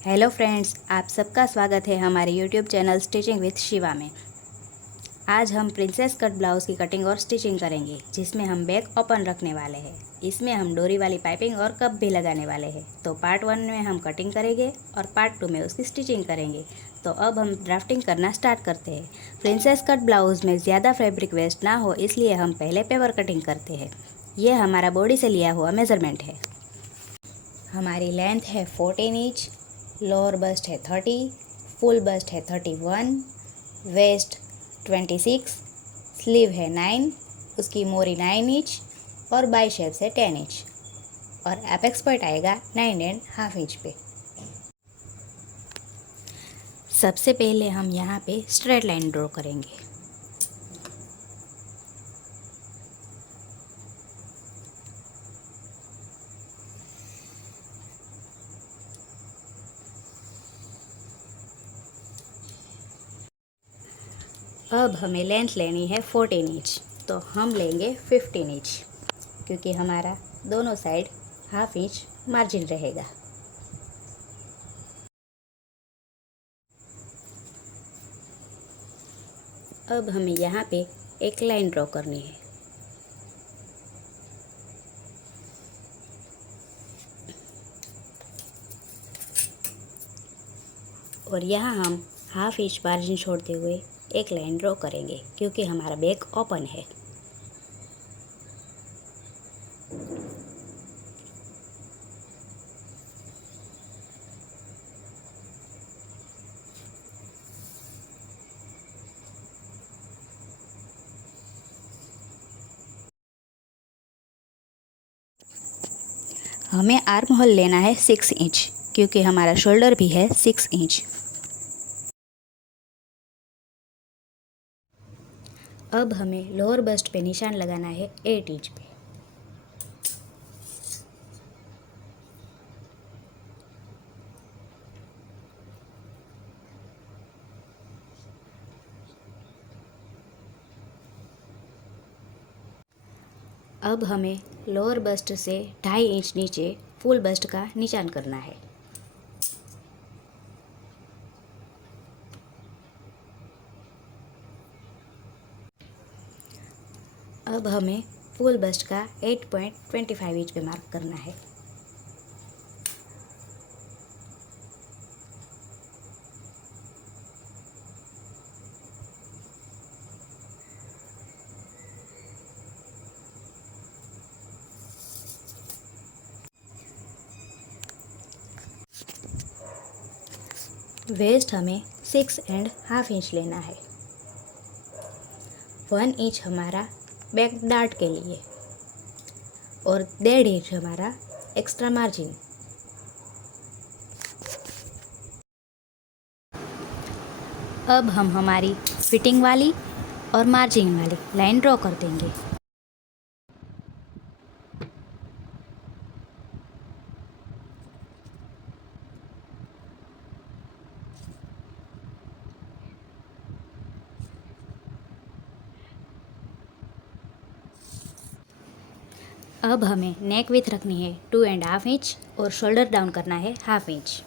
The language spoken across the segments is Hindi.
हेलो फ्रेंड्स, आप सबका स्वागत है हमारे YouTube channel stitching with Shiva में। आज हम प्रिंसेस कट ब्लाउज़ की कटिंग और स्टिचिंग करेंगे, जिसमें हम बैक ओपन रखने वाले हैं। इसमें हम डोरी वाली पाइपिंग और कप भी लगाने वाले हैं। तो पार्ट 1 में हम कटिंग करेंगे और पार्ट 2 में उसकी स्टिचिंग करेंगे। तो अब हम ड्राफ्टिंग करना स्टार्ट करते हैं। प्रिंसेस कट ब्लाउज़ में ज़्यादा फैब्रिक वेस्ट ना हो, इसलिए हम पहले पेपर कटिंग करते हैं। यह हमारा बॉडी से लिया हुआ मेज़रमेंट है। हमारी लेंथ है 14 इंच, लोअर बस्ट है 30, फुल बस्ट है 31, वेस्ट 26, स्लीव है 9, उसकी मोरी 9 इंच और बाइसेप्स है 10 इंच और एपेक्स पॉइंट आएगा 9.5 इंच पे। सबसे पहले हम यहाँ पे स्ट्रेट लाइन ड्रॉ करेंगे। अब हमें लेंथ लेनी है 14 इंच, तो हम लेंगे 15 इंच, क्योंकि हमारा दोनों साइड हाफ इंच मार्जिन रहेगा। अब हमें यहाँ पे एक लाइन ड्रॉ करनी है। और यहाँ हम हाफ इंच मार्जिन छोड़ते हुए एक लाइन ड्रॉ करेंगे, क्योंकि हमारा बैक ओपन है। हमें आर्म होल लेना है 6 इंच, क्योंकि हमारा शोल्डर भी है 6 इंच। अब हमें लोअर बस्ट पे निशान लगाना है 8 इंच पे। अब हमें लोअर बस्ट से 2.5 इंच नीचे फुल बस्ट का निशान करना है। अब हमें फुल बस्ट का 8.25 इंच पे मार्क करना है। वेस्ट हमें 6.5 इंच लेना है। 1 इंच हमारा बैक डार्ट के लिए और 1.5 इंच हमारा एक्स्ट्रा मार्जिन। अब हम हमारी फिटिंग वाली और मार्जिन वाली लाइन ड्रॉ कर देंगे। अब हमें नेक विथ रखनी है 2.5 इंच और शोल्डर डाउन करना है हाफ इंच।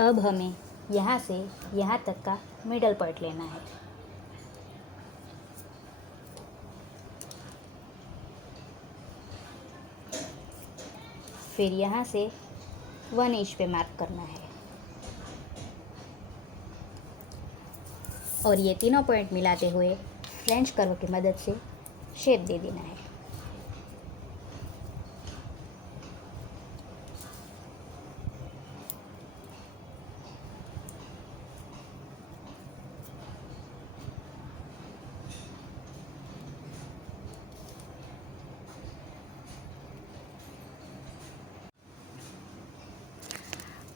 अब हमें यहाँ से यहाँ तक का मिडल पॉइंट लेना है। फिर यहाँ से 1 इंच पे मार्क करना है और ये तीनों पॉइंट मिलाते हुए फ्रेंच कर्व की मदद से शेप दे देना है।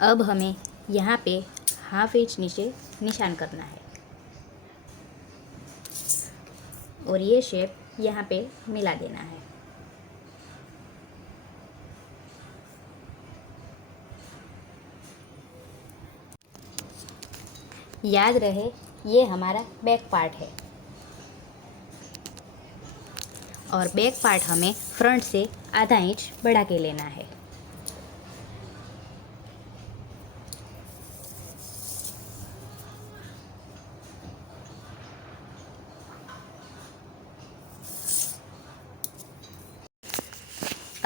अब हमें यहाँ पे हाफ इंच नीचे निशान करना है और ये शेप यहाँ पे मिला देना है। याद रहे ये हमारा बैक पार्ट है और बैक पार्ट हमें फ्रंट से आधा इंच बढ़ा के लेना है।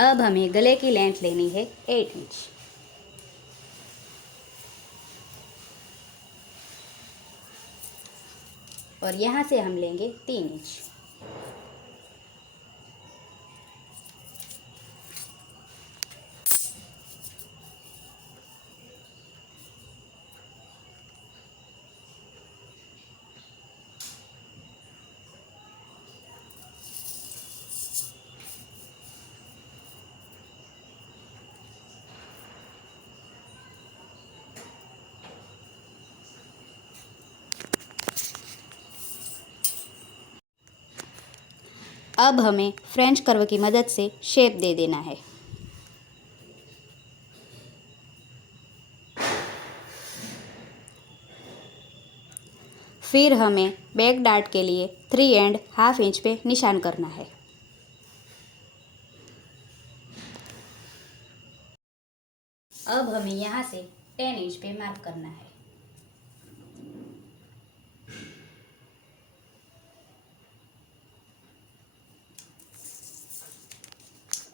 अब हमें गले की लेंथ लेनी है 8 इंच और यहाँ से हम लेंगे 3 इंच। अब हमें फ्रेंच कर्व की मदद से शेप दे देना है। फिर हमें बैक डार्ट के लिए 3 एंड हाफ इंच पे निशान करना है। अब हमें यहाँ से 10 इंच पे मार्क करना है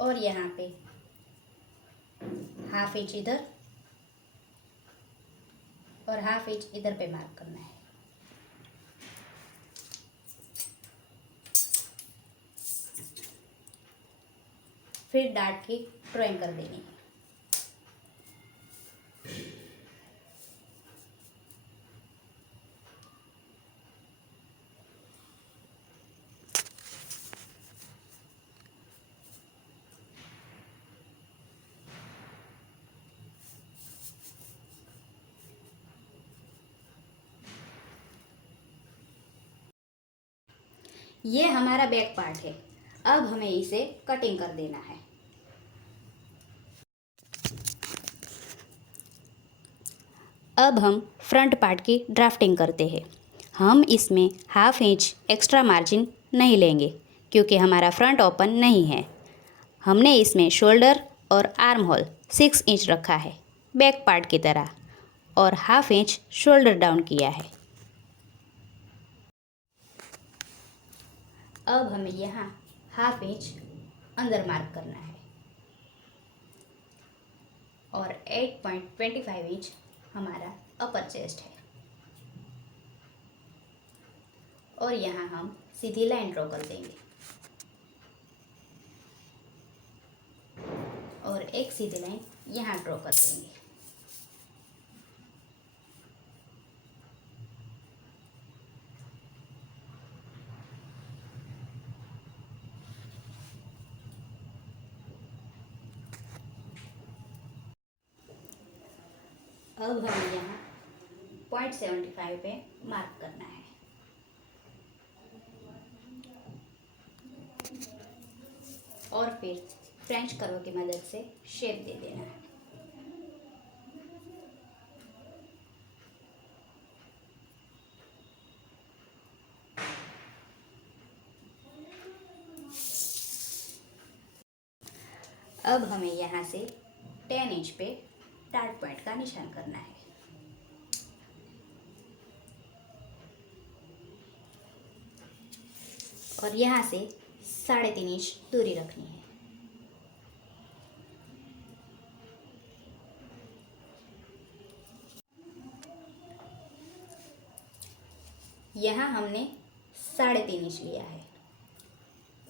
और यहाँ पे हाफ इंच इधर और हाफ इंच इधर पे मार्क करना है। फिर डार्ट की ड्राइंग कर देनी है। ये हमारा बैक पार्ट है। अब हमें इसे कटिंग कर देना है। अब हम फ्रंट पार्ट की ड्राफ्टिंग करते हैं। हम इसमें हाफ इंच एक्स्ट्रा मार्जिन नहीं लेंगे क्योंकि हमारा फ्रंट ओपन नहीं है। हमने इसमें शोल्डर और आर्म होल 6 इंच रखा है बैक पार्ट की तरह और हाफ इंच शोल्डर डाउन किया है। अब हमें यहाँ हाफ इंच अंदर मार्क करना है और 8.25 इंच हमारा अपर चेस्ट है और यहाँ हम सीधी लाइन ड्रॉ कर देंगे और एक सीधी लाइन यहाँ ड्रॉ कर देंगे। अब हमें यहाँ 0.75 पे मार्क करना है और फिर फ्रेंच कर्व की मदद से शेप दे देना है। अब हमें यहाँ से 10 इंच पे डार्ट पॉइंट का निशान करना है और यहाँ से 3.5 इंच दूरी रखनी है। यहाँ हमने 3.5 इंच लिया है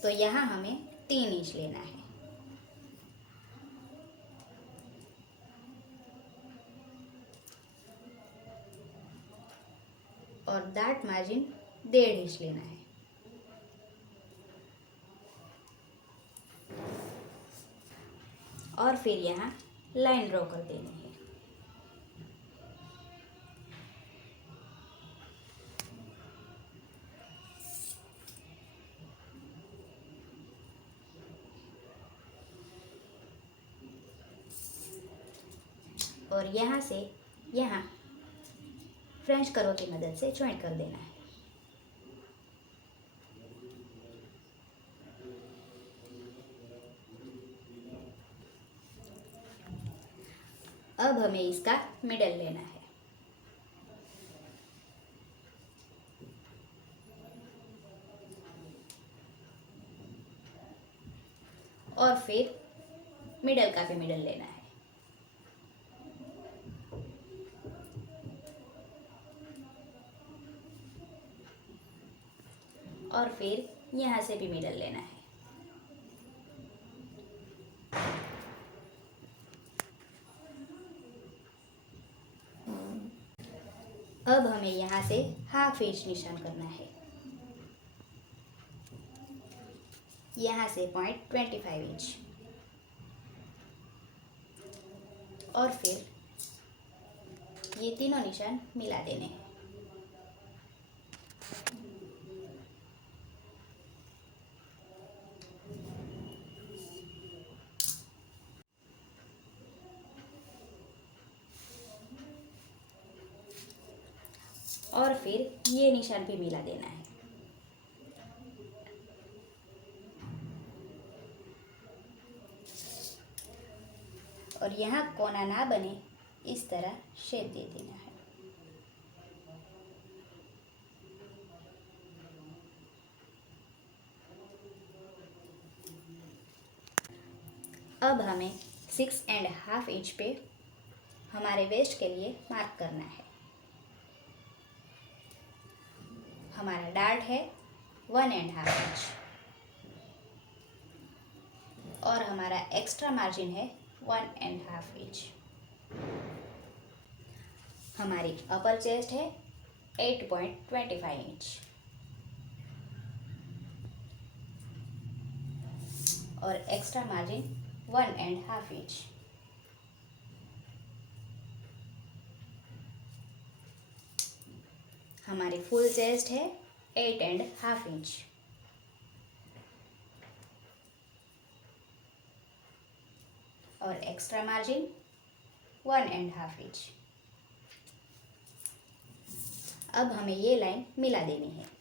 तो यहाँ हमें 3 इंच लेना है और डार्ट मार्जिन 1.5 इंच लेना है। और फिर यहाँ लाइन ड्रॉ कर देनी है। और यहाँ से यहाँ फ्रेंच कर्व की मदद से ज्वाइन कर देना है। अब हमें इसका मिडल लेना है और फिर मिडल का भी मिडल लेना है और फिर यहाँ से भी मिडल लेना है। अब हमें यहाँ से हाफ इंच निशान करना है। यहाँ से 0.25 इंच और फिर ये तीनों निशान मिला देने हैं। और फिर ये निशान भी मिला देना है। और यहाँ कोना ना बने इस तरह शेप दे देना है। अब हमें 6.5 इंच पे हमारे वेस्ट के लिए मार्क करना है। हमारा डार्ट है 1.5 इंच और हमारा एक्स्ट्रा मार्जिन है 1.5 इंच। हमारी अपर चेस्ट है 8.25 इंच और एक्स्ट्रा मार्जिन 1.5 इंच। हमारी फुल चेस्ट है 8.5 इंच और एक्स्ट्रा मार्जिन 1.5 इंच। अब हमें ये लाइन मिला देनी है।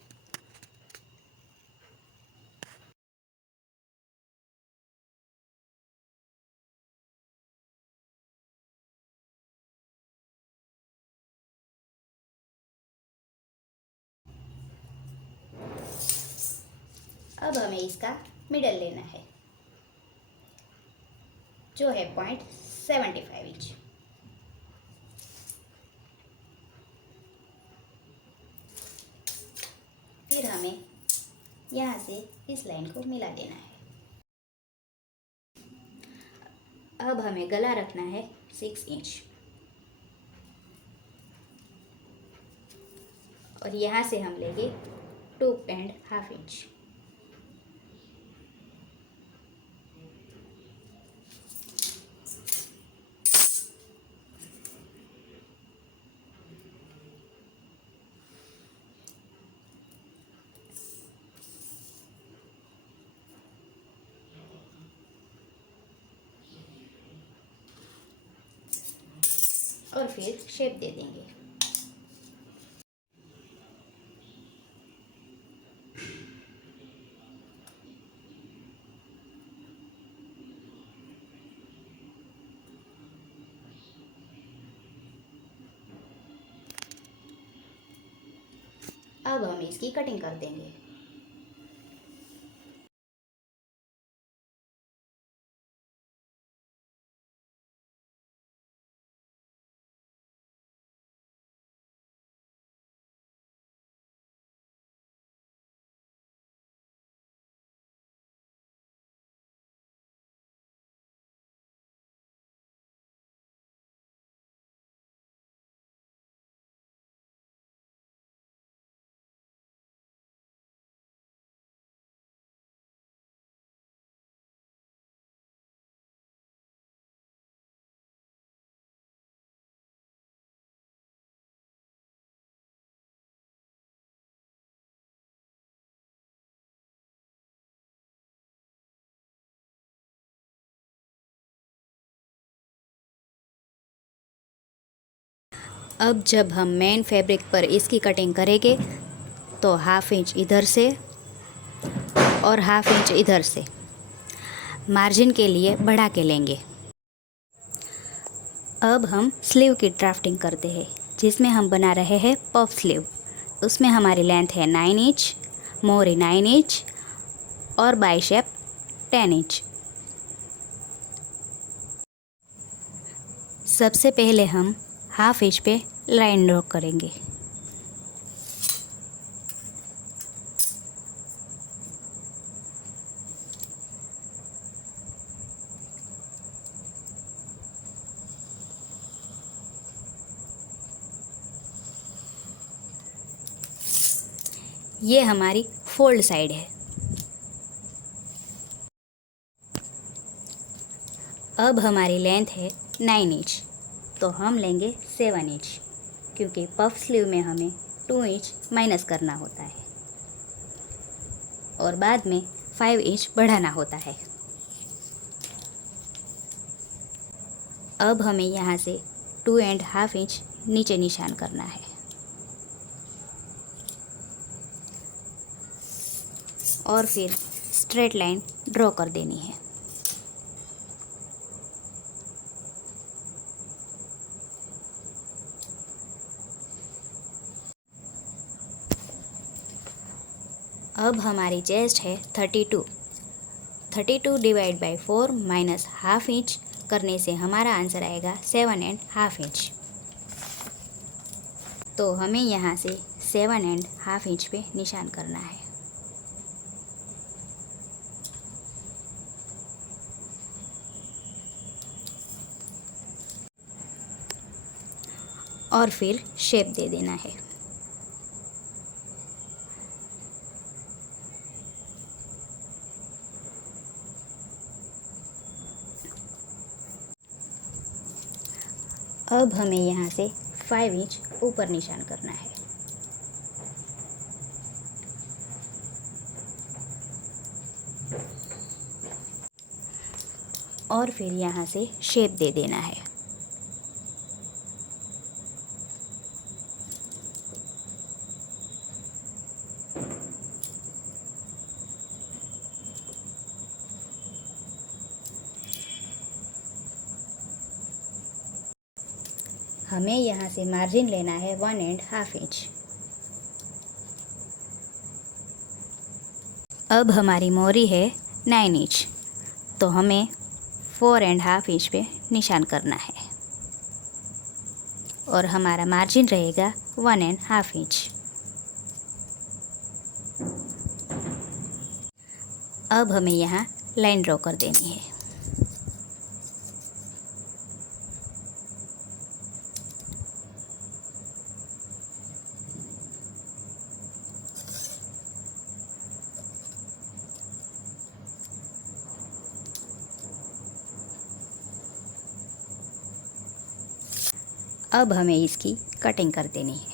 अब हमें इसका मिडल लेना है जो है 0.75 इंच। फिर हमें यहाँ से इस लाइन को मिला देना है। अब हमें गला रखना है 6 इंच और यहाँ से हम लेंगे 2.5 इंच। और फिर शेप दे देंगे। अब हम इसकी कटिंग कर देंगे। अब जब हम मेन फैब्रिक पर इसकी कटिंग करेंगे तो 1/2 इंच इधर से और 1/2 इंच इधर से मार्जिन के लिए बढ़ा के लेंगे। अब हम स्लीव की ड्राफ्टिंग करते हैं, जिसमें हम बना रहे हैं पफ स्लीव। उसमें हमारी लेंथ है 9 इंच, मोहरी 9 इंच और बाइसेप 10 इंच। सबसे पहले हम 1/2 इंच पे लाइन ड्रॉ करेंगे। ये हमारी फोल्ड साइड है। अब हमारी लेंथ है 9 इंच, तो हम लेंगे 7 इंच, क्योंकि पफ स्लीव में हमें 2 इंच माइनस करना होता है और बाद में 5 इंच बढ़ाना होता है। अब हमें यहाँ से 2.5 इंच नीचे निशान करना है और फिर स्ट्रेट लाइन ड्रॉ कर देनी है। अब हमारी चेस्ट है 32 डिवाइड बाई 4 माइनस 1/2 इंच करने से हमारा आंसर आएगा 7.5 इंच। तो हमें यहाँ से 7.5 इंच पे निशान करना है। और फिर शेप दे देना है। अब हमें यहाँ से 5 इंच ऊपर निशान करना है। और फिर यहाँ से शेप दे देना है। हमें यहाँ से मार्जिन लेना है 1.5 इंच। अब हमारी मोहरी है 9 इंच, तो हमें 4.5 इंच पे निशान करना है और हमारा मार्जिन रहेगा 1.5 इंच। अब हमें यहाँ लाइन ड्रॉ कर देनी है। अब हमें इसकी कटिंग कर देनी है।